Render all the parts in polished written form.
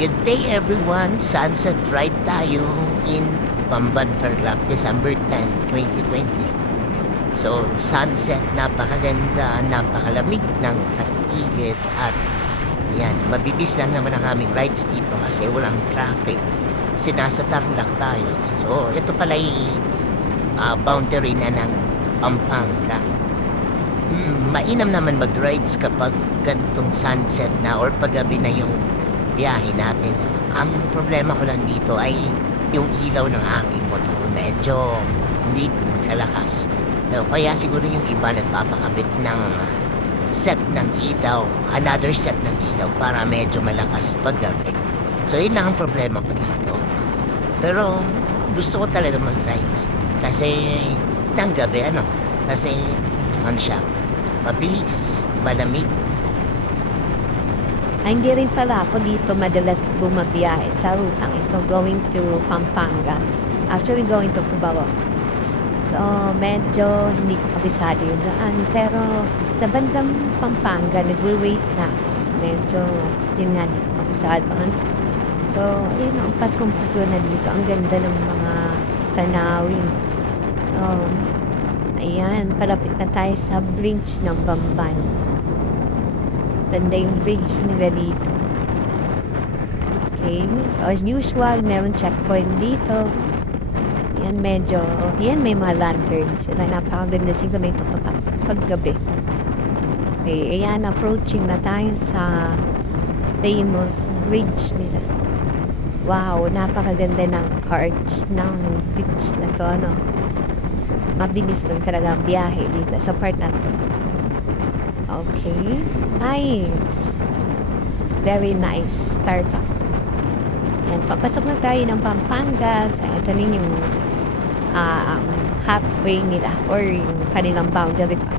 Good day everyone! Sunset ride tayo in Bamban Tarlac, December 10, 2020. So, sunset, napakaganda, napakalamig ng paligid at yan, mabilis lang naman ang aming rides dito kasi walang traffic. Sinasa Tarlac tayo. So, ito pala yung boundary na ng Pampanga. Mainam naman mag-rides kapag gantong sunset na or paggabi na yung biyahe natin. Ang problema ko lang dito ay yung ilaw ng aking motor. Medyo hindi kalakas. So, kaya siguro yung iba nagpapakabit ng set ng ilaw, another set ng ilaw para medyo malakas paggabi. So, yun lang ang problema ko dito. Pero gusto ko talaga mag-rides kasi ng gabi, kasi ano siya, mabilis, malamig. Ay, hindi rin pala ako dito madalas bumabiyahe sa rutang ito going to Pampanga. Actually, going to Cubao. So, medyo hindi ko kabisado yung daan. Pero sa bandang Pampanga, nagwe-waste na ako. So, medyo, yun nga, hindi ko kabisado. So, yun, ang paskong-pasko na dito. Ang ganda ng mga tanawin. So, ayan, palapit na tayo sa bridge ng Bamban. Ganda yung bridge nila dito. Okay, so as usual, meron checkpoint dito. Yan medyo, yan may mga lanterns sila. Napakaganda siguro ito paggabi. Okay, ayan, approaching na tayo sa famous bridge nila. Wow, napakaganda ng arch ng bridge na to, Mabilis lang talaga ang biyahe dito sa part na to. Okay, nice. Very nice startup. Yan, papasok na tayo ng Pampanga. So, ito rin yung halfway nila or yung kanilang boundary pa.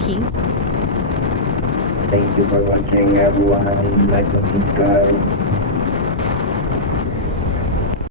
Okay. Thank you for watching everyone. Like and subscribe.